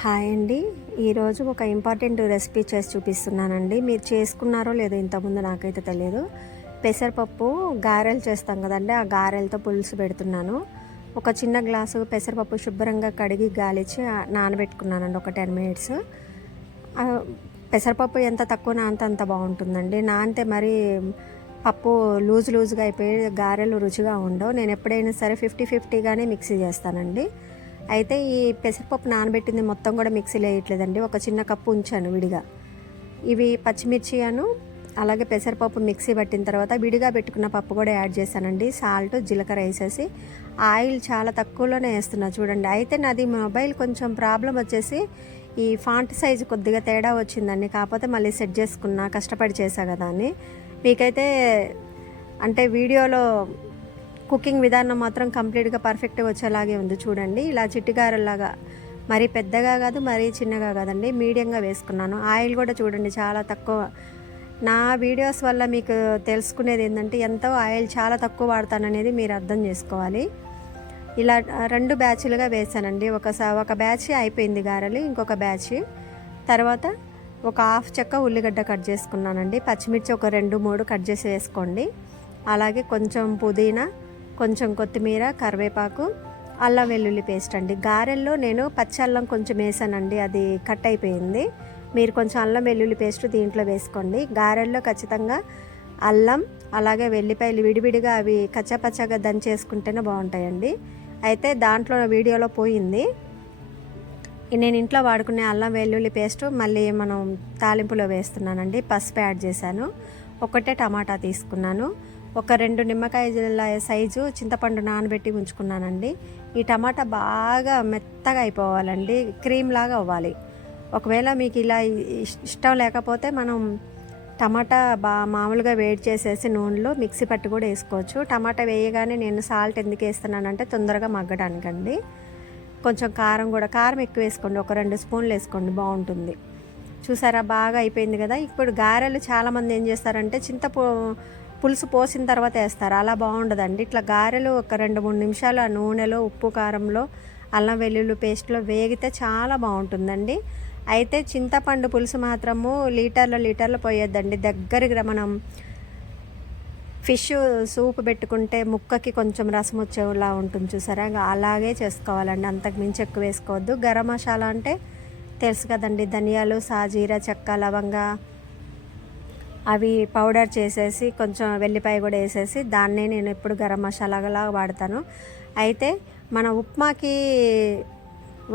Hi అండి. ఈరోజు ఒక ఇంపార్టెంట్ రెసిపీ చేసి చూపిస్తున్నానండి. మీరు చేసుకున్నారో లేదో ఇంతకుముందు నాకైతే తెలియదు పెసరపప్పు గారెలు చేస్తాం కదండి ఆ గారెలతో పులుసు పెడుతున్నాను. ఒక చిన్న గ్లాసు పెసరపప్పు శుభ్రంగా కడిగి గాలిచ్చి ఆ- నానబెట్టుకున్నానండి ఒక టెన్ మినిట్స్. పెసరపప్పు ఎంత తక్కువ నానితే అంత బాగుంటుందండి. నానితే మరి పప్పు లూజ్ లూజ్గా అయిపోయి గారెలు రుచిగా ఉండవు. నేను ఎప్పుడైనా సరే ఫిఫ్టీ ఫిఫ్టీగానే మిక్సీ చేస్తానండి. అయితే ఈ పెసరపప్పు నానబెట్టింది మొత్తం కూడా మిక్సీలో వేయట్లేదండి. ఒక చిన్న కప్పు ఉంచాను విడిగా. ఇవి పచ్చిమిర్చి అను అలాగే పెసరపప్పు మిక్సీ పట్టిన తర్వాత విడిగా పెట్టుకున్న పప్పు కూడా యాడ్ చేశానండి. సాల్ట్ జీలకర్ర వేసేసి ఆయిల్ చాలా తక్కువలోనే వేస్తున్నా చూడండి. అయితే నాది మొబైల్ కొంచెం ప్రాబ్లం వచ్చేసి ఈ ఫాంట్ సైజు కొద్దిగా తేడా వచ్చిందండి. కాకపోతే మళ్ళీ సెట్ చేసుకున్నా కష్టపడి చేశా కదా అని. మీకైతే అంటే వీడియోలో కుకింగ్ విధానం మాత్రం కంప్లీట్గా పర్ఫెక్ట్గా వచ్చేలాగే ఉంది చూడండి. ఇలా చిట్టిగారలాగా మరీ పెద్దగా కాదు మరీ చిన్నగా కాదండి మీడియంగా వేసుకున్నాను. ఆయిల్ కూడా చూడండి చాలా తక్కువ. నా వీడియోస్ వల్ల మీకు తెలుసుకునేది ఏంటంటే ఎంతో ఆయిల్ చాలా తక్కువ వాడతాననేది మీరు అర్థం చేసుకోవాలి. ఇలా రెండు బ్యాచ్లుగా వేసానండి ఒక స- ఒక బ్యాచ్ అయిపోయింది గారెలు ఇంకొక బ్యాచ్. తర్వాత ఒక హాఫ్ చెక్క ఉల్లిగడ్డ కట్ చేసుకున్నానండి. పచ్చిమిర్చి ఒక రెండు మూడు కట్ చేసి వేసుకోండి. అలాగే కొంచెం పుదీనా కొంచెం కొత్తిమీర కరివేపాకు అల్లం వెల్లుల్లి పేస్ట్ అండి. గారెల్లో నేను పచ్చి అల్లం కొంచెం వేసానండి అది కట్ అయిపోయింది. మీరు కొంచెం అల్లం వెల్లుల్లి పేస్ట్ దీంట్లో వేసుకోండి. గారెల్లో ఖచ్చితంగా అల్లం అలాగే వెల్లిపాయలు విడివిడిగా అవి కచ్చాపచ్చాగా దంచేసుకుంటేనే బాగుంటాయండి. అయితే దాంట్లో వీడియోలో పోయింది. నేను ఇంట్లో వాడుకునే అల్లం వెల్లుల్లి పేస్ట్ మళ్ళీ మనం తాలింపులో వేస్తున్నానండి. పసుపు యాడ్ చేశాను. ఒకటే టమాటా తీసుకున్నాను. ఒక రెండు నిమ్మకాయల సైజు చింతపండు నానబెట్టి ఉంచుకున్నానండి ఈ టమాటా బాగా మెత్తగా అయిపోవాలండి క్రీమ్ లాగా అవ్వాలి. ఒకవేళ మీకు ఇలా ఇష్- ఇష్టం లేకపోతే మనం టమాటా బా మామూలుగా వేడి చేసేసి నూనెలో మిక్సీ పట్టి కూడా వేసుకోవచ్చు. టమాటా వేయగానే నేను సాల్ట్ ఎందుకు వేస్తున్నానంటే తొందరగా మగ్గడానికండి. కొంచెం కారం కూడా కారం ఎక్కువ వేసుకోండి ఒక రెండు స్పూన్లు వేసుకోండి బాగుంటుంది. చూసారా బాగా అయిపోయింది కదా. ఇప్పుడు గారెలు చాలామంది ఏం చేస్తారంటే చింతపూ పులుసు పోసిన తర్వాత వేస్తారు. అలా బాగుండదండి. ఇట్లా గారెలు ఒక రెండు మూడు నిమిషాలు ఆ నూనెలో ఉప్పు కారంలో అల్లం వెల్లుల్లి పేస్ట్లో వేగితే చాలా బాగుంటుందండి. అయితే చింతపండు పులుసు మాత్రము లీటర్ల లీటర్లు పోయొద్దండి. దగ్గరికి మనం ఫిష్ సూప్ పెట్టుకుంటే ముక్కకి కొంచెం రసం వచ్చేలా ఉంటుంది చూసారా? అలాగే చేసుకోవాలండి. అంతకు మించి ఎక్కువ వేసుకోవద్దు. గరం మసాలా అంటే తెలుసు కదండి. ధనియాలు సాజీరా చెక్క లవంగా అవి పౌడర్ చేసేసి కొంచెం వెల్లిపాయ కూడా వేసేసి దాన్నే నేను ఎప్పుడు గరం మసాలాగా వాడతాను. అయితే మన ఉప్మాకి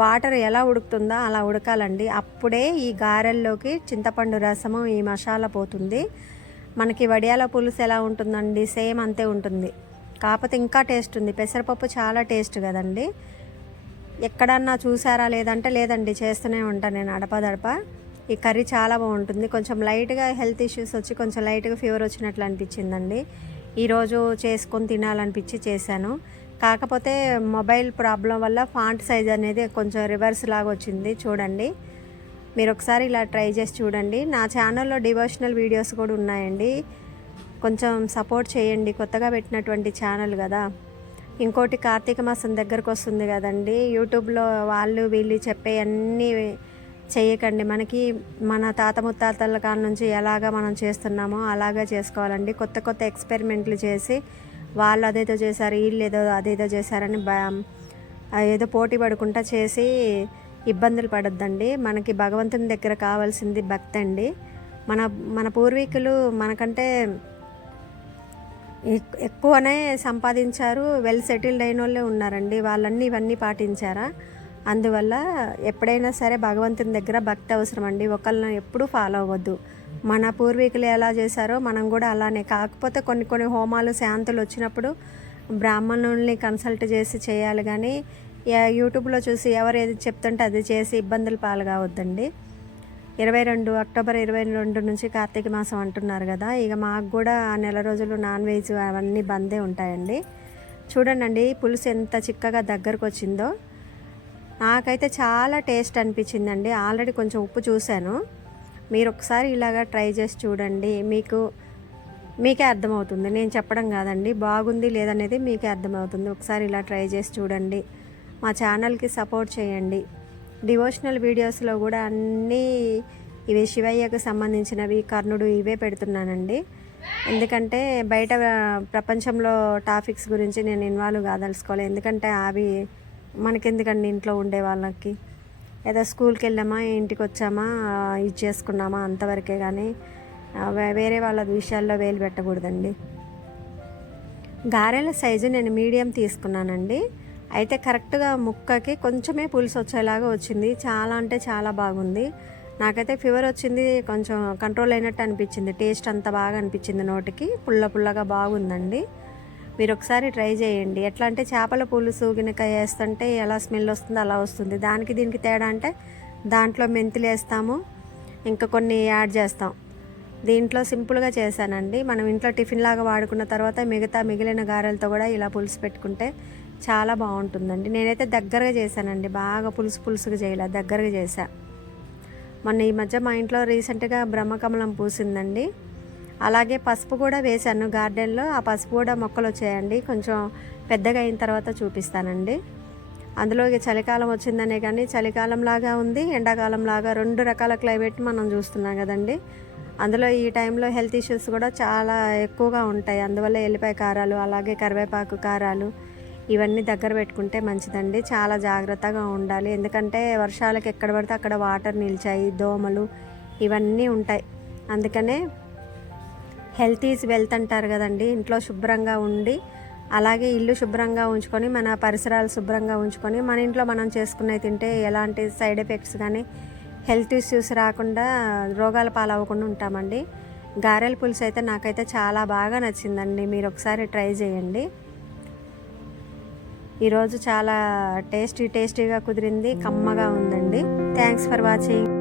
వాటర్ ఎలా ఉడుకుతుందో అలా ఉడకాలండి. అప్పుడే ఈ గారెల్లోకి చింతపండు రసము ఈ మసాలా పోతుంది. మనకి వడియాల పులుసు ఎలా ఉంటుందండి? సేమ్ అంతే ఉంటుంది. కాకపోతే ఇంకా టేస్ట్ ఉంది. పెసరపప్పు చాలా టేస్ట్ కదండి. ఎక్కడన్నా చూసారా లేదంటే లేదండి చేస్తూనే ఉంటాను నేను అడపదడప ఈ కర్రీ చాలా బాగుంటుంది. కొంచెం లైట్గా హెల్త్ ఇష్యూస్ వచ్చి కొంచెం లైట్గా ఫీవర్ వచ్చినట్లు అనిపించిందండి. ఈరోజు చేసుకొని తినాలనిపించి చేశాను. కాకపోతే మొబైల్ ప్రాబ్లం వల్ల ఫాంట్ సైజ్ అనేది కొంచెం రివర్స్ లాగా వచ్చింది. చూడండి. మీరు ఒకసారి ఇలా ట్రై చేసి చూడండి. నా ఛానల్లో డివోషనల్ వీడియోస్ కూడా ఉన్నాయండి. కొంచెం సపోర్ట్ చేయండి. కొత్తగా పెట్టినటువంటి ఛానల్ కదా. ఇంకోటి కార్తీక మాసం దగ్గరకు వస్తుంది కదండి. యూట్యూబ్లో వాళ్ళు వీళ్ళు చెప్పే అన్నీ చేయకండి మనకి మన తాత ముత్తాతల కాడ నుంచి ఎలాగా మనం చేస్తున్నామో అలాగా చేసుకోవాలండి. కొత్త కొత్త ఎక్స్పెరిమెంట్లు చేసి వాళ్ళు అదేదో చేశారు వీళ్ళు ఏదో అదేదో చేశారని బా ఏదో పోటీ పడుకుంటా చేసి ఇబ్బందులు పడొద్దండి. మనకి భగవంతుని దగ్గర కావాల్సింది భక్తి అండి. మన మన పూర్వీకులు మనకంటే ఎక్కువనే సంపాదించారు. వెల్ సెటిల్డ్ అయిన వాళ్ళే ఉన్నారండి. వాళ్ళన్నీ ఇవన్నీ పాటించారా? అందువల్ల ఎప్పుడైనా సరే భగవంతుని దగ్గర భక్తి అవసరం అండి. ఒకళ్ళని ఎప్పుడూ ఫాలో అవ్వద్దు. మన పూర్వీకులు ఎలా చేశారో మనం కూడా అలానే. కాకపోతే కొన్ని కొన్ని హోమాలు శాంతులు వచ్చినప్పుడు బ్రాహ్మణుల్ని కన్సల్ట్ చేసి చేయాలి కానీ యూట్యూబ్లో చూసి ఎవరు ఏది చెప్తుంటే అది చేసి ఇబ్బందులు పాలు కావద్దండి. ఇరవై రెండు అక్టోబర్ ఇరవై రెండు నుంచి కార్తీక మాసం అంటున్నారు కదా ఇక మాకు కూడా ఆ నెల రోజులు నాన్ వెజ్ అవన్నీ బందే ఉంటాయండి. చూడండి పులుసు ఎంత చిక్కగా దగ్గరకు వచ్చిందో నాకైతే చాలా టేస్ట్ అనిపించిందండి. ఆల్రెడీ కొంచెం ఉప్పు చూశాను. మీరు ఒకసారి ఇలాగా ట్రై చేసి చూడండి. మీకు మీకే అర్థమవుతుంది. నేను చెప్పడం కాదండి. బాగుంది లేదనేది మీకే అర్థమవుతుంది. ఒకసారి ఇలా ట్రై చేసి చూడండి. మా ఛానల్కి సపోర్ట్ చేయండి. డివోషనల్ వీడియోస్లో కూడా అన్నీ ఇవి శివయ్యకు సంబంధించినవి కర్ణుడు ఇవే పెడుతున్నానండి. ఎందుకంటే బయట ప్రపంచంలో టాపిక్స్ గురించి నేను ఇన్వాల్వ్ కాదలుచుకోవాలి ఎందుకంటే అవి మనకెందుకండి ఇంట్లో ఉండే వాళ్ళకి? ఏదో స్కూల్కి వెళ్ళామా ఇంటికి వచ్చామా ఇది చేసుకున్నామా అంతవరకే కానీ వే- వేరే వాళ్ళ విషయాల్లో వేలు పెట్టకూడదండి. గారెల సైజు నేను మీడియం తీసుకున్నానండి. అయితే కరెక్ట్గా ముక్కకి కొంచెమే పులుసు వచ్చేలాగా వచ్చింది. చాలా అంటే చాలా బాగుంది. నాకైతే ఫీవర్ వచ్చింది కొంచెం కంట్రోల్ అయినట్టు అనిపించింది. టేస్ట్ అంత బాగా అనిపించింది నోటికి. పుల్ల పుల్లగా బాగుందండి. మీరు ఒకసారి ట్రై చేయండి. ఎట్లా అంటే చేపల పులుసు గినక వేస్తుంటే ఎలా స్మెల్ వస్తుందో అలా వస్తుంది. దానికి దీనికి తేడా అంటే దాంట్లో మెంతులు వేస్తాము ఇంకా కొన్ని యాడ్ చేస్తాం. దీంట్లో సింపుల్గా చేశానండి. మనం ఇంట్లో టిఫిన్ లాగా వాడుకున్న తర్వాత మిగతా మిగిలిన గారెలతో కూడా ఇలా పులుసు పెట్టుకుంటే చాలా బాగుంటుందండి. నేనైతే దగ్గరగా చేశానండి. బాగా పులుసు పులుసుగా చేయలే. దగ్గరగా చేశా. మొన్న ఈ మధ్య మా ఇంట్లో రీసెంట్గా బ్రహ్మకమలం పూసిందండి. అలాగే పసుపు కూడా వేశాను గార్డెన్లో. ఆ పసుపు కూడా మొక్కలు వచ్చాయండి. కొంచెం పెద్దగా అయిన తర్వాత చూపిస్తానండి. అందులో ఇక చలికాలం వచ్చిందనే కానీ చలికాలం లాగా ఉంది. ఎండాకాలం లాగా రెండు రకాల క్లైమేట్ మనం చూస్తున్నాం కదండి. అందులో ఈ టైంలో హెల్త్ ఇష్యూస్ కూడా చాలా ఎక్కువగా ఉంటాయి. అందువల్ల ఎల్లిపాయ కారాలు అలాగే కరివేపాకు కారాలు ఇవన్నీ దగ్గర పెట్టుకుంటే మంచిదండి. చాలా జాగ్రత్తగా ఉండాలి. ఎందుకంటే వర్షాలకు ఎక్కడ పడితే అక్కడ వాటర్ నిలిచాయి దోమలు ఇవన్నీ ఉంటాయి. అందుకనే హెల్త్ ఈజ్ వెల్త్ అంటారు కదండి. ఇంట్లో శుభ్రంగా ఉండి అలాగే ఇల్లు శుభ్రంగా ఉంచుకొని మన పరిసరాలు శుభ్రంగా ఉంచుకొని మన ఇంట్లో మనం చేసుకున్నవి తింటే ఎలాంటి సైడ్ ఎఫెక్ట్స్ కానీ హెల్త్ ఇష్యూస్ రాకుండా రోగాల పాలవ్వకుండా ఉంటామండి. గారెల పులుసు అయితే నాకైతే చాలా బాగా నచ్చిందండి. మీరు ఒకసారి ట్రై చేయండి. ఈరోజు చాలా టేస్టీ టేస్టీగా కుదిరింది. కమ్మగా ఉందండి. Thanks for watching.